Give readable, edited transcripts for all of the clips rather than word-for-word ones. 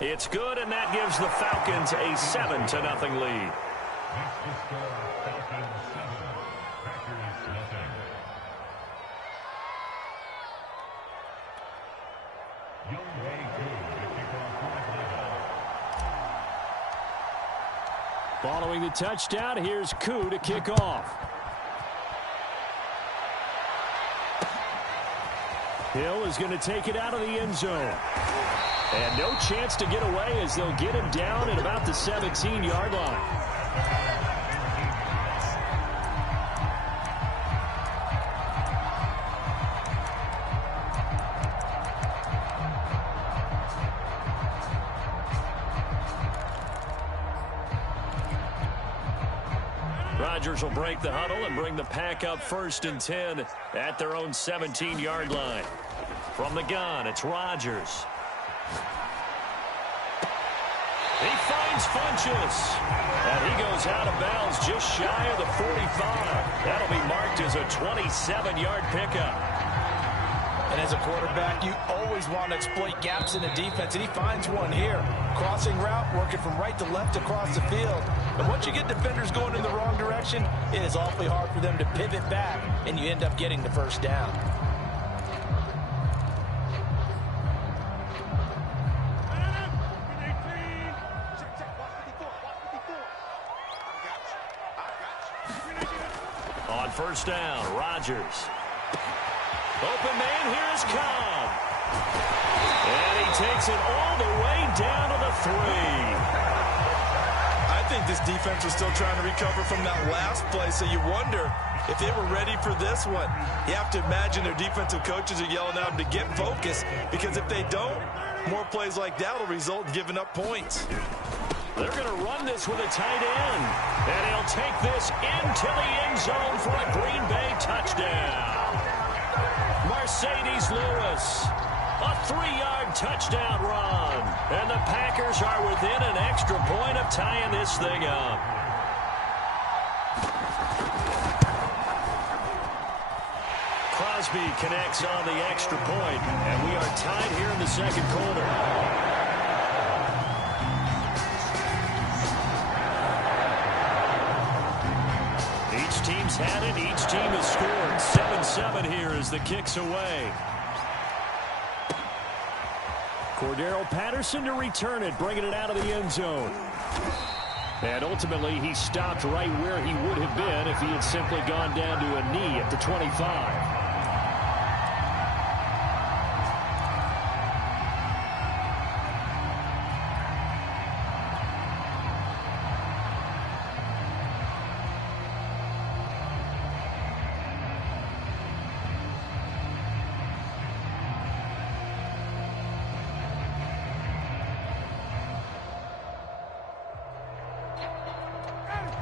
It's good, and that gives the Falcons a 7-0 lead. Following the touchdown, here's Koo to kick off. Hill is going to take it out of the end zone. And no chance to get away as they'll get him down at about the 17-yard line. Rodgers will break the huddle and bring the pack up 1st and 10 at their own 17-yard line. From the gun, it's Rodgers. He finds Funchess. And he goes out of bounds just shy of the 45. That'll be marked as a 27-yard pickup. And as a quarterback, you always want to exploit gaps in the defense, and he finds one here. Crossing route, working from right to left across the field. But once you get defenders going in the wrong direction, it is awfully hard for them to pivot back, and you end up getting the first down. On 1st down, Rodgers. Open man, here's Cobb. And he takes it all the way down to the 3. I think this defense was still trying to recover from that last play, so you wonder if they were ready for this one. You have to imagine their defensive coaches are yelling at them to get focused, because if they don't, more plays like that will result in giving up points. They're going to run this with a tight end. And he'll take this into the end zone for a Green Bay touchdown. Mercedes Lewis, a 3-yard touchdown run. And the Packers are within an extra point of tying this thing up. Crosby connects on the extra point, and we are tied here in the 2nd quarter. Team's had it. Each team has scored. 7-7 here as the kick's away. Cordero Patterson to return it, bringing it out of the end zone. And ultimately, he stopped right where he would have been if he had simply gone down to a knee at the 25.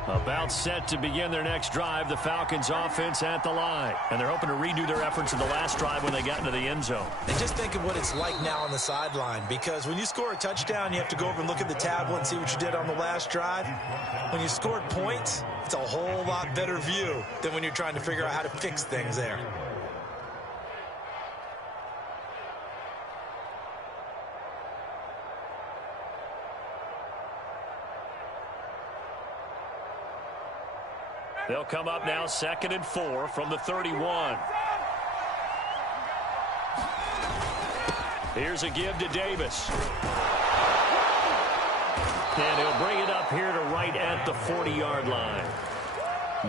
About set to begin their next drive, the Falcons offense at the line. And they're hoping to redo their efforts in the last drive when they got into the end zone. And just think of what it's like now on the sideline, because when you score a touchdown, you have to go over and look at the tablet and see what you did on the last drive. When you scored points, it's a whole lot better view than when you're trying to figure out how to fix things there. They'll come up now 2nd and 4 from the 31. Here's a give to Davis. And he'll bring it up here to right at the 40-yard line.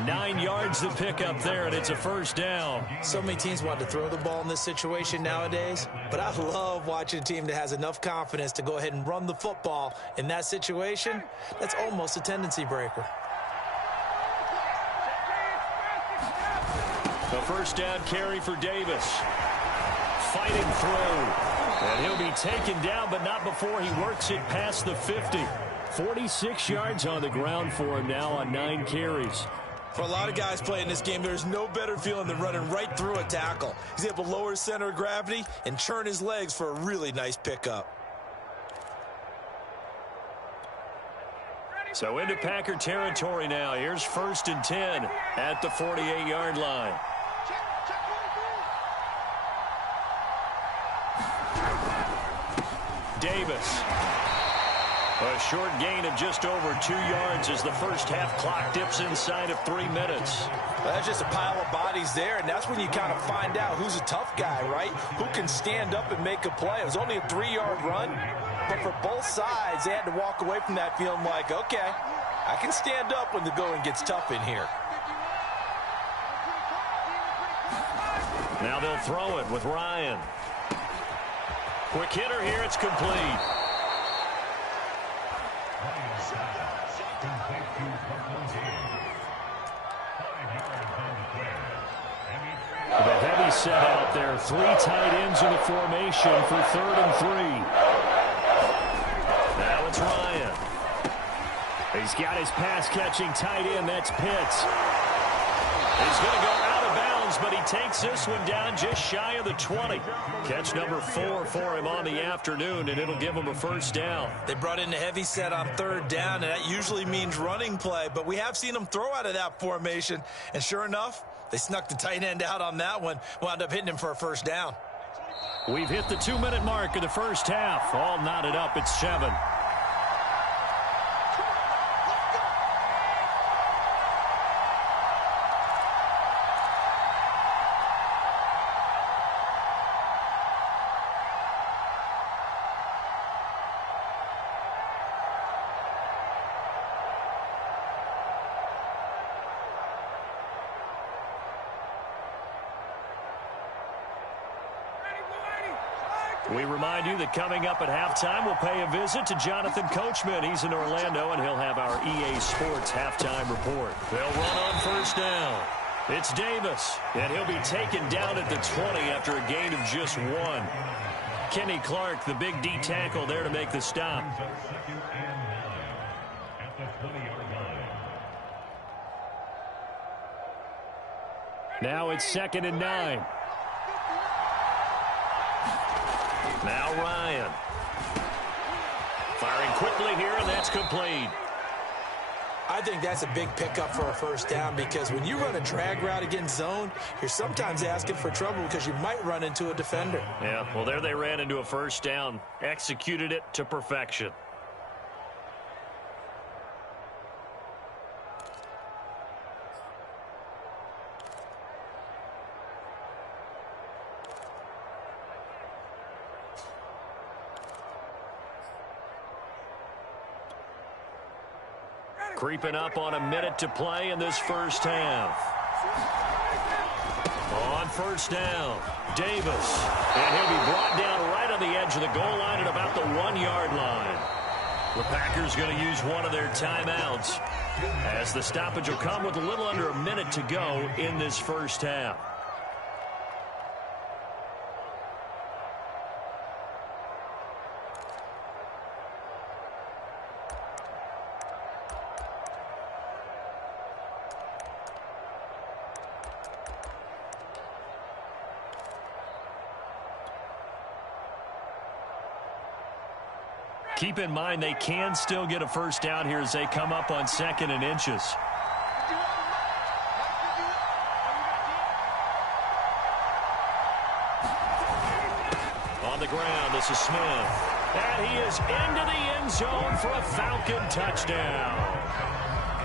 9 yards to pick up there, and it's a 1st down. So many teams want to throw the ball in this situation nowadays, but I love watching a team that has enough confidence to go ahead and run the football in that situation. That's almost a tendency breaker. The 1st down carry for Davis. Fighting through. And he'll be taken down, but not before he works it past the 50. 46 yards on the ground for him now on 9 carries. For a lot of guys playing this game, there's no better feeling than running right through a tackle. He's able to lower his center of gravity and churn his legs for a really nice pickup. So into Packer territory now. Here's 1st and 10 at the 48-yard line. Davis. A short gain of just over 2 yards as the first half clock dips inside of 3 minutes. Well, that's just a pile of bodies there, and that's when you kind of find out who's a tough guy, right? Who can stand up and make a play. It was only a 3-yard run, but for both sides, they had to walk away from that feeling like, okay, I can stand up when the going gets tough in here. Now they'll throw it with Ryan. Quick hitter here, it's complete. The heavy set out there. 3 tight ends in the formation for 3rd and 3. Now it's Ryan. He's got his pass-catching tight end. That's Pitts. He's going to go out of bounds, but he takes this one down just shy of the 20. Catch number 4 for him on the afternoon, and it'll give him a first down. They brought in the heavy set on 3rd down, and that usually means running play, but we have seen them throw out of that formation, and sure enough, they snuck the tight end out on that one, wound up hitting him for a first down. We've hit the 2-minute mark of the first half. All knotted up at 7. We remind you that coming up at halftime, we'll pay a visit to Jonathan Coachman. He's in Orlando, and he'll have our EA Sports halftime report. They'll run on first down. It's Davis, and he'll be taken down at the 20 after a gain of just 1. Kenny Clark, the big D tackle, there to make the stop. Now it's 2nd and 9. Now Ryan. Firing quickly here, and that's complete. I think that's a big pickup for a first down because when you run a drag route against zone, you're sometimes asking for trouble because you might run into a defender. Yeah, well, there they ran into a first down. Executed it to perfection. Creeping up on a minute to play in this first half. On first down, Davis. And he'll be brought down right on the edge of the goal line at about the 1-yard line. The Packers going to use one of their timeouts as the stoppage will come with a little under a minute to go in this first half. Keep in mind they can still get a first down here as they come up on 2nd and inches. On the ground, this is Smith. And he is into the end zone for a Falcon touchdown.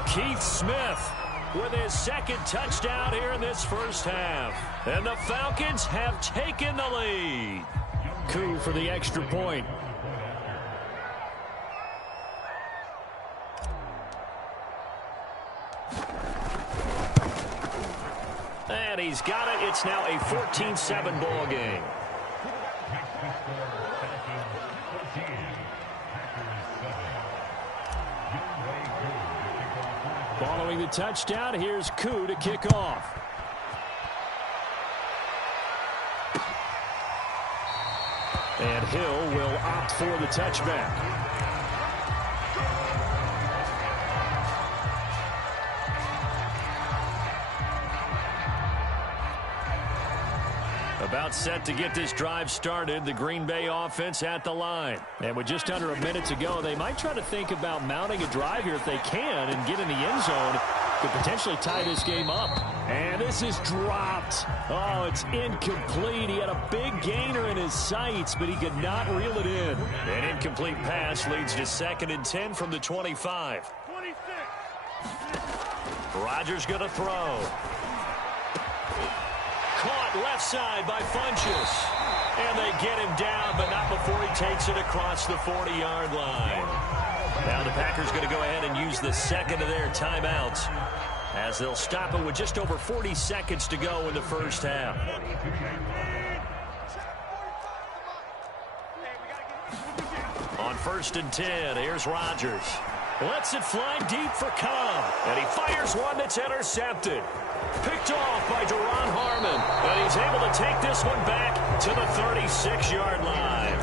Keith Smith with his 2nd touchdown here in this first half. And the Falcons have taken the lead. Coup for the extra point. And he's got it. It's now a 14-7 ball game. Following the touchdown, here's Koo to kick off. And Hill will opt for the touchback. About set to get this drive started, the Green Bay offense at the line. And with just under a minute to go, they might try to think about mounting a drive here if they can and get in the end zone to potentially tie this game up. And this is dropped. Oh, it's incomplete. He had a big gainer in his sights, but he could not reel it in. An incomplete pass leads to 2nd and 10 from the 25. Rodgers going to throw. Caught left side by Funchess. And they get him down, but not before he takes it across the 40-yard line. Now the Packers going to go ahead and use the second of their timeouts, as they'll stop it with just over 40 seconds to go in the first half. On 1st and 10, here's Rodgers. Lets it fly deep for Cobb. And he fires one that's intercepted. Picked off by Duron Harmon. And he's able to take this one back to the 36-yard line.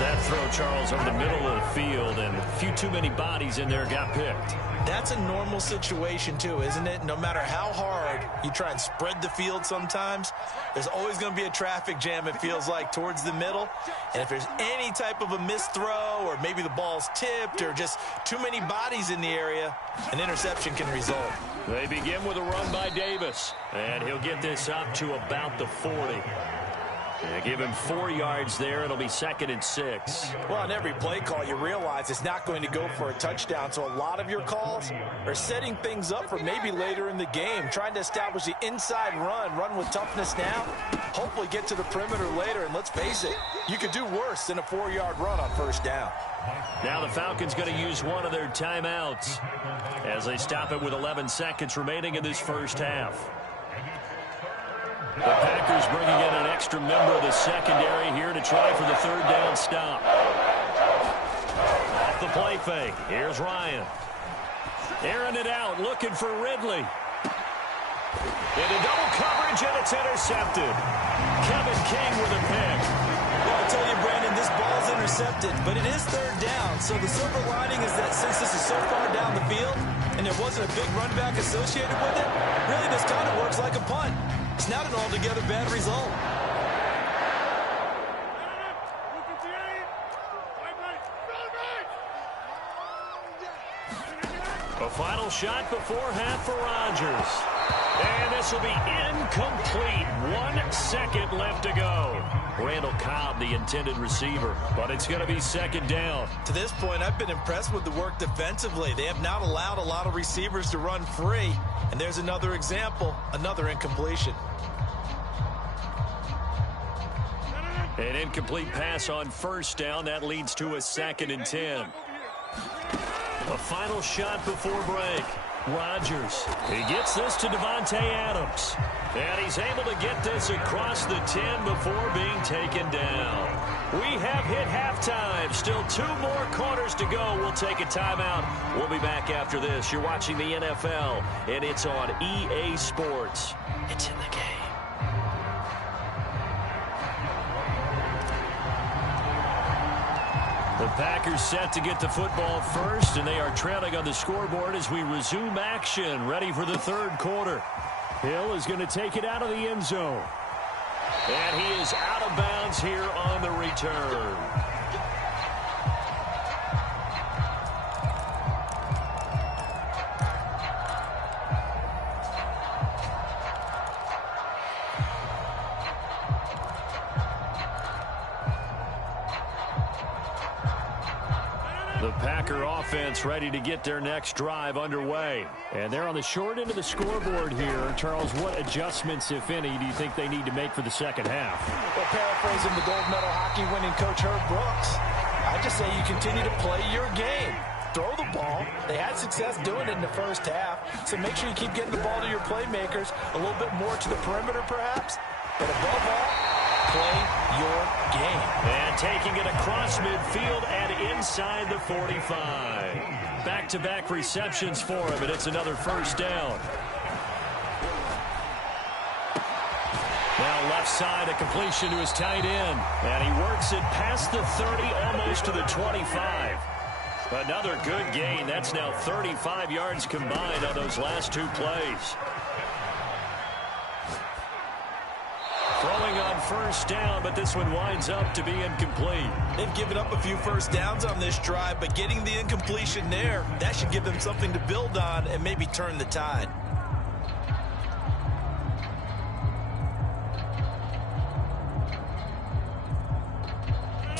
That throw, Charles, over the middle of the field, and a few too many bodies in there got picked. That's a normal situation, too, isn't it? No matter how hard you try and spread the field sometimes, there's always going to be a traffic jam, it feels like, towards the middle. And if there's any type of a missed throw, or maybe the ball's tipped, or just too many bodies in the area, an interception can result. They begin with a run by Davis, and he'll get this up to about the 40. And give him 4 yards there. It'll be 2nd and 6. Well, on every play call, you realize it's not going to go for a touchdown. So a lot of your calls are setting things up for maybe later in the game, trying to establish the inside run with toughness now, hopefully get to the perimeter later. And let's face it, you could do worse than a 4-yard run on 1st down. Now the Falcons going to use one of their timeouts as they stop it with 11 seconds remaining in this first half. The Packers bringing in an extra member of the secondary here to try for the 3rd down stop. Off the play fake. Here's Ryan. Airing it out, looking for Ridley. Into double coverage, and it's intercepted. Kevin King with a pick. Well, I'll tell you, Brandon, this ball's intercepted, but it is 3rd down. So the silver lining is that since this is so far down the field and there wasn't a big run back associated with it, really this kind of works like a punt. It's not an altogether bad result. A final shot before half for Rodgers. And this will be incomplete. 1 second left to go. Randall Cobb, the intended receiver, but it's going to be 2nd down. To this point, I've been impressed with the work defensively. They have not allowed a lot of receivers to run free. And there's another example, another incompletion. An incomplete pass on 1st down. That leads to a 2nd and 10. A final shot before break. Rodgers. He gets this to Devontae Adams. And he's able to get this across the 10 before being taken down. We have hit halftime. Still 2 more quarters to go. We'll take a timeout. We'll be back after this. You're watching the NFL, and it's on EA Sports. It's in the game. The Packers set to get the football first, and they are trailing on the scoreboard as we resume action, ready for the 3rd quarter. Hill is going to take it out of the end zone. And he is out of bounds here on the return. The Packer offense ready to get their next drive underway. And they're on the short end of the scoreboard here. Charles, what adjustments, if any, do you think they need to make for the 2nd half? Well, paraphrasing the gold medal hockey winning coach Herb Brooks, I just say you continue to play your game. Throw the ball. They had success doing it in the first half, so make sure you keep getting the ball to your playmakers, a little bit more to the perimeter perhaps, but above all, play your game. And taking it across midfield and inside the 45. Back-to-back receptions for him, and it's another 1st down. Now left side, a completion to his tight end. And he works it past the 30, almost to the 25. Another good gain. That's now 35 yards combined on those last 2 plays. Throwing on 1st down, but this one winds up to be incomplete. They've given up a few 1st downs on this drive, but getting the incompletion there, that should give them something to build on and maybe turn the tide.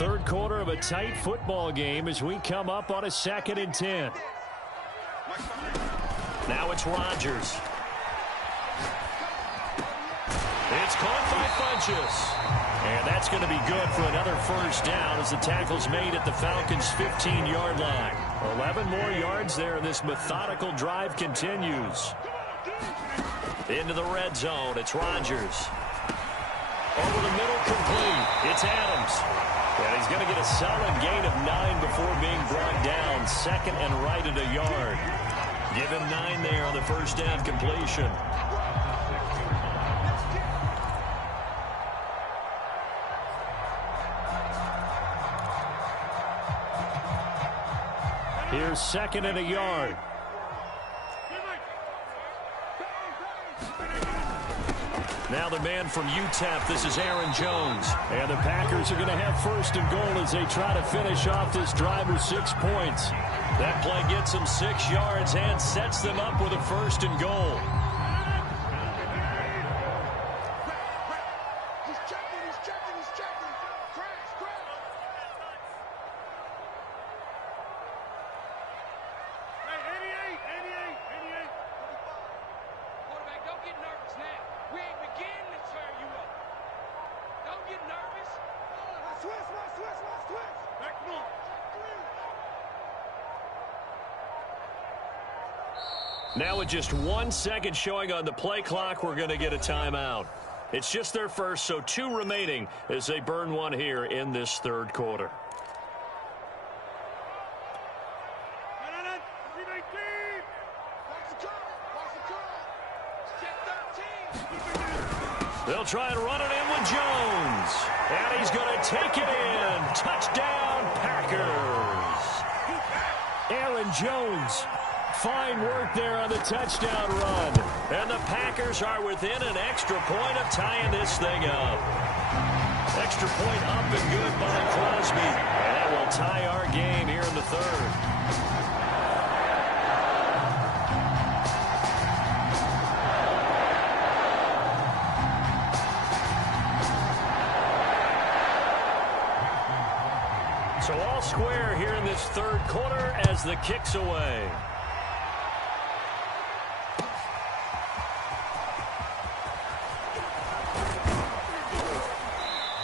Third quarter of a tight football game as we come up on a 2nd and 10. Now it's Rodgers. It's caught by Funchess. And that's going to be good for another first down as the tackle's made at the Falcons' 15-yard line. 11 more yards there, and this methodical drive continues. Into the red zone, it's Rodgers. Over the middle, complete. It's Adams. And he's going to get a solid gain of 9 before being brought down. 2nd and right at a yard. Give him 9 there on the first down completion. Here's 2nd and a yard. Now the man from UTEP, this is Aaron Jones. And the Packers are going to have 1st and goal as they try to finish off this drive with 6 points. That play gets them 6 yards and sets them up with a 1st and goal. Now with just 1 second showing on the play clock, we're going to get a timeout. It's just their first, so 2 remaining as they burn one here in this third quarter. They'll try and run it in with Jones. And he's going to take it in. Touchdown, Packers. Aaron Jones. Fine work there on the touchdown run. And the Packers are within an extra point of tying this thing up. Extra point up and good by Crosby. And that will tie our game here in the third. So all square here in this third quarter as the kick's away.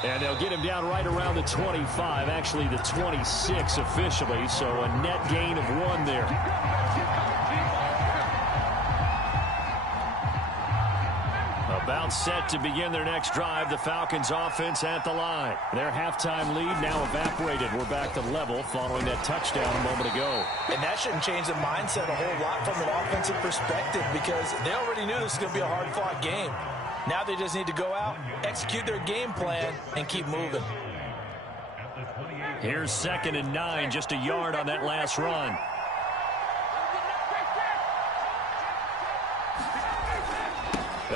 And they'll get him down right around the 25, actually the 26 officially, so a net gain of 1 there. About set to begin their next drive, the Falcons offense at the line. Their halftime lead now evaporated. We're back to level following that touchdown a moment ago. And that shouldn't change the mindset a whole lot from an offensive perspective because they already knew this was going to be a hard-fought game. Now they just need to go out, execute their game plan, and keep moving. Here's 2nd and 9, just a yard on that last run.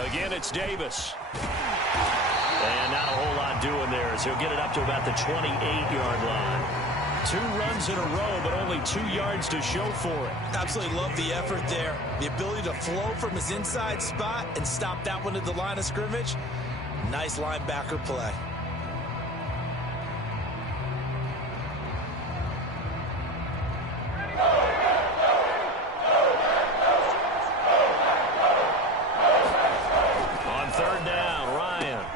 Again, it's Davis. And not a whole lot doing there as he'll get it up to about the 28-yard line. 2 runs in a row, but only 2 yards to show for it. Absolutely love the effort there. The ability to flow from his inside spot and stop that one at the line of scrimmage. Nice linebacker play. On 3rd down, Ryan.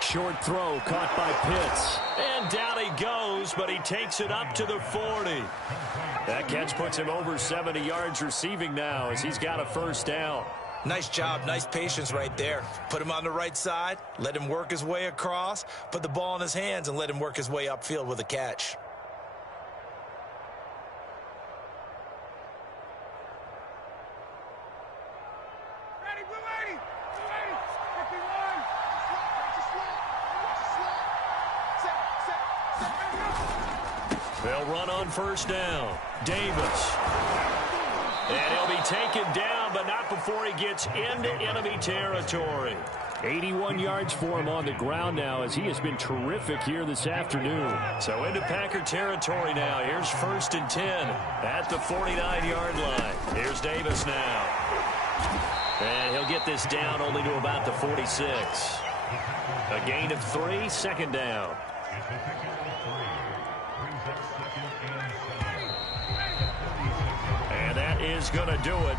Short throw caught by Pitts. And down he goes, but he takes it up to the 40. That catch puts him over 70 yards receiving now as he's got a 1st down. Nice job, nice patience right there. Put him on the right side, let him work his way across, put the ball in his hands, and let him work his way upfield with a catch. They'll run on 1st down. Davis. And he'll be taken down, but not before he gets into enemy territory. 81 yards for him on the ground now as he has been terrific here this afternoon. So into Packer territory now. Here's 1st and 10 at the 49-yard line. Here's Davis now. And he'll get this down only to about the 46. A gain of 3, 2nd down. And that is going to do it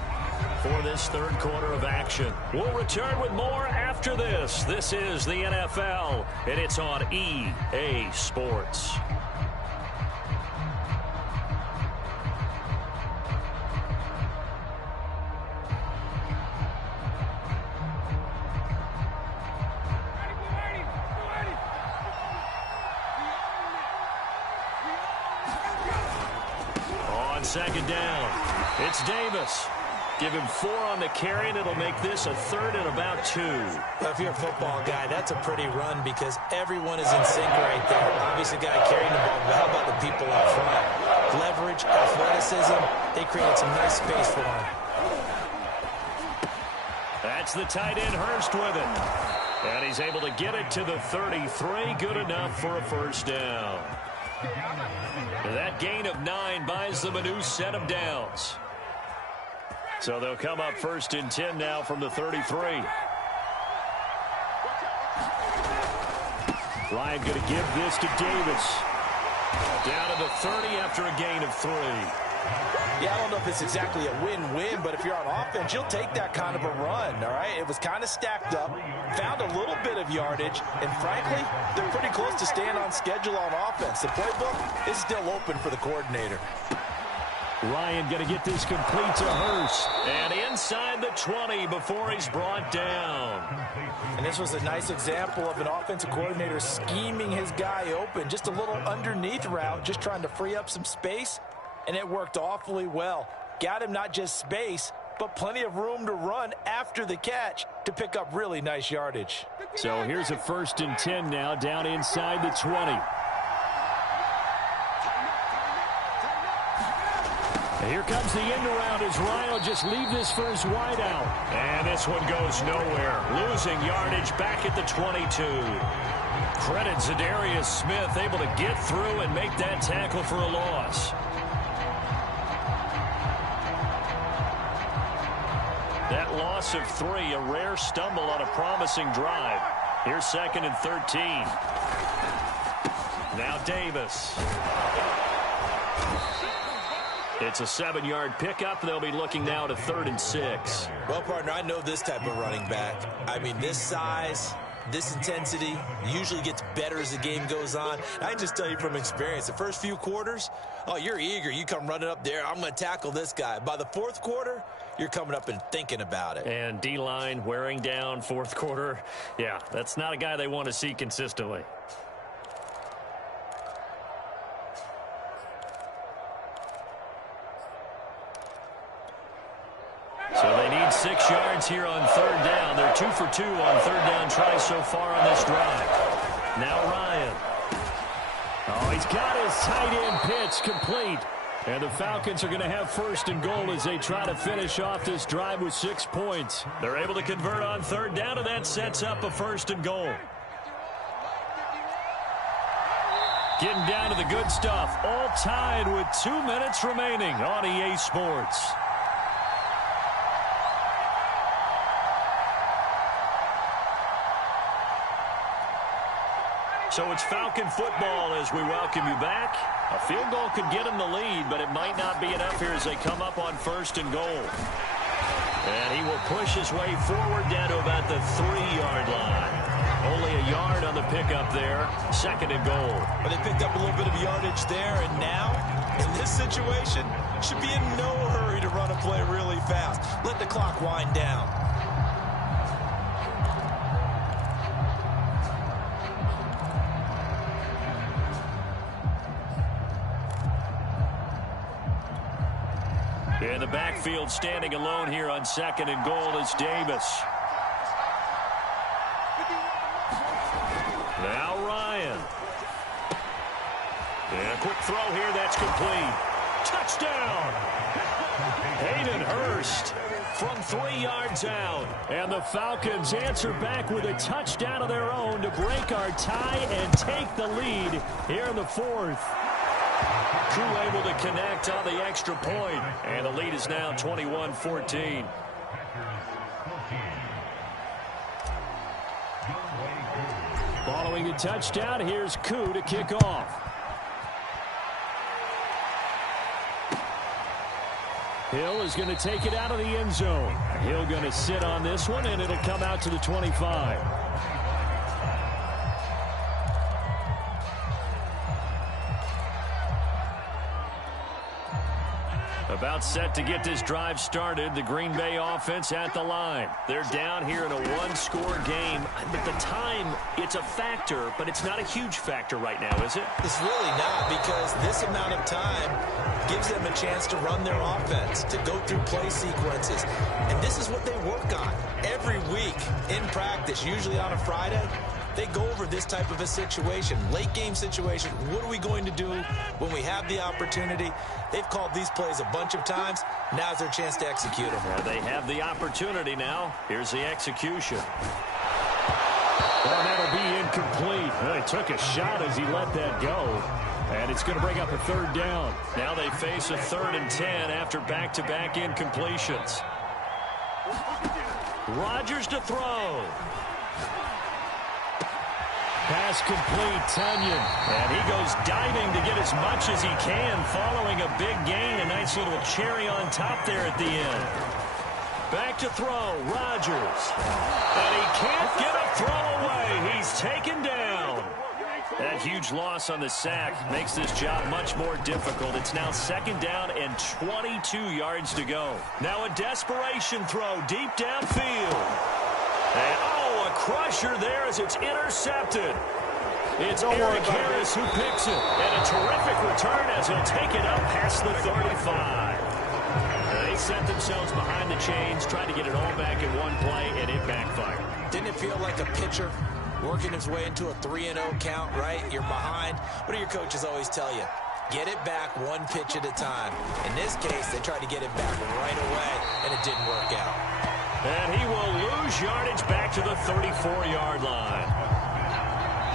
for this third quarter of action. We'll return with more after this. This is the NFL, and it's on EA Sports. On second down, it's Davis. Give him 4 on the carry, and it'll make this a third and about 2. Well, if you're a football guy, that's a pretty run because everyone is in sync right there. Obviously, the guy carrying the ball, but how about the people up front? Leverage, athleticism, they created some nice space for him. That's the tight end Hurst with it. And he's able to get it to the 33. Good enough for a first down. That gain of 9 buys them a new set of downs. So they'll come up first and 10 now from the 33. Ryan going to give this to Davis. Down to the 30 after a gain of 3. Yeah, I don't know if it's exactly a win-win, but if you're on offense, you'll take that kind of a run, all right? It was kind of stacked up, found a little bit of yardage, and frankly, they're pretty close to staying on schedule on offense. The playbook is still open for the coordinator. Ryan going to get this complete to Hurst. And inside the 20 before he's brought down. And this was a nice example of an offensive coordinator scheming his guy open. Just a little underneath route, just trying to free up some space. And it worked awfully well. Got him not just space, but plenty of room to run after the catch to pick up really nice yardage. So here's a first and 10 now down inside the 20. Here comes the end around as Ryan will just leave this for his wideout. And this one goes nowhere. Losing yardage back at the 22. Credit Zadarius Smith able to get through and make that tackle for a loss. That loss of 3, a rare stumble on a promising drive. Here's second and 13. Now Davis. It's a 7-yard pickup. They'll be looking now to 3rd and 6. Well, partner, I know this type of running back. I mean, this size, this intensity usually gets better as the game goes on. I can just tell you from experience, the first few quarters, oh, you're eager. You come running up there. I'm going to tackle this guy. By the 4th quarter, you're coming up and thinking about it. And D-line wearing down 4th quarter. Yeah, that's not a guy they want to see consistently. So they need 6 yards here on 3rd down. They're 2 for 2 on 3rd down tries so far on this drive. Now Ryan. Oh, he's got his tight end pitch complete. And the Falcons are going to have 1st and goal as they try to finish off this drive with 6 points. They're able to convert on 3rd down, and that sets up a 1st and goal. Getting down to the good stuff. All tied with 2 minutes remaining on EA Sports. So it's Falcon football as we welcome you back. A field goal could get them the lead, but it might not be enough here as they come up on 1st and goal. And he will push his way forward down to about the 3-yard line. Only a yard on the pickup there. 2nd and goal. But they picked up a little bit of yardage there, and now, in this situation, should be in no hurry to run a play really fast. Let the clock wind down. In the backfield, standing alone here on 2nd and goal is Davis. Now Ryan. And a quick throw here, that's complete. Touchdown! Hayden Hurst from 3 yards out. And the Falcons answer back with a touchdown of their own to break our tie and take the lead here in the 4th. Crew able to connect on the extra point. And the lead is now 21-14. Following the touchdown, here's Koo to kick off. Hill is going to take it out of the end zone. Hill going to sit on this one, and it'll come out to the 25. About set to get this drive started. The Green Bay offense at the line. They're down here in a one-score game. But the time, it's a factor, but it's not a huge factor right now, is it? It's really not, because this amount of time gives them a chance to run their offense, to go through play sequences. And this is what they work on every week in practice, usually on a Friday. They go over this type of a situation, late game situation. What are we going to do when we have the opportunity? They've called these plays a bunch of times. Now's their chance to execute them. Well, they have the opportunity now. Here's the execution. Well, that'll be incomplete. Well, he took a shot as he let that go. And it's going to bring up a third down. Now they face a 3rd and 10 after back-to-back incompletions. Rodgers to throw. Pass complete, Tunyon. And he goes diving to get as much as he can following a big gain. A nice little cherry on top there at the end. Back to throw, Rodgers. And he can't get a throw away. He's taken down. That huge loss on the sack makes this job much more difficult. It's now 2nd down and 22 yards to go. Now a desperation throw deep downfield. And a crusher there as it's intercepted. It's Eric Harris who picks it. And a terrific return as he'll take it up past the 35. They set themselves behind the chains, tried to get it all back in one play, and it backfired. Didn't it feel like a pitcher working his way into a 3-0 count, right? You're behind. What do your coaches always tell you? Get it back one pitch at a time. In this case, they tried to get it back right away, and it didn't work out. And he will lose yardage back to the 34-yard line.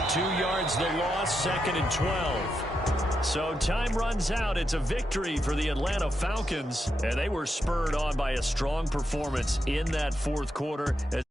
2 yards the loss, 2nd and 12. So time runs out. It's a victory for the Atlanta Falcons. And they were spurred on by a strong performance in that 4th quarter as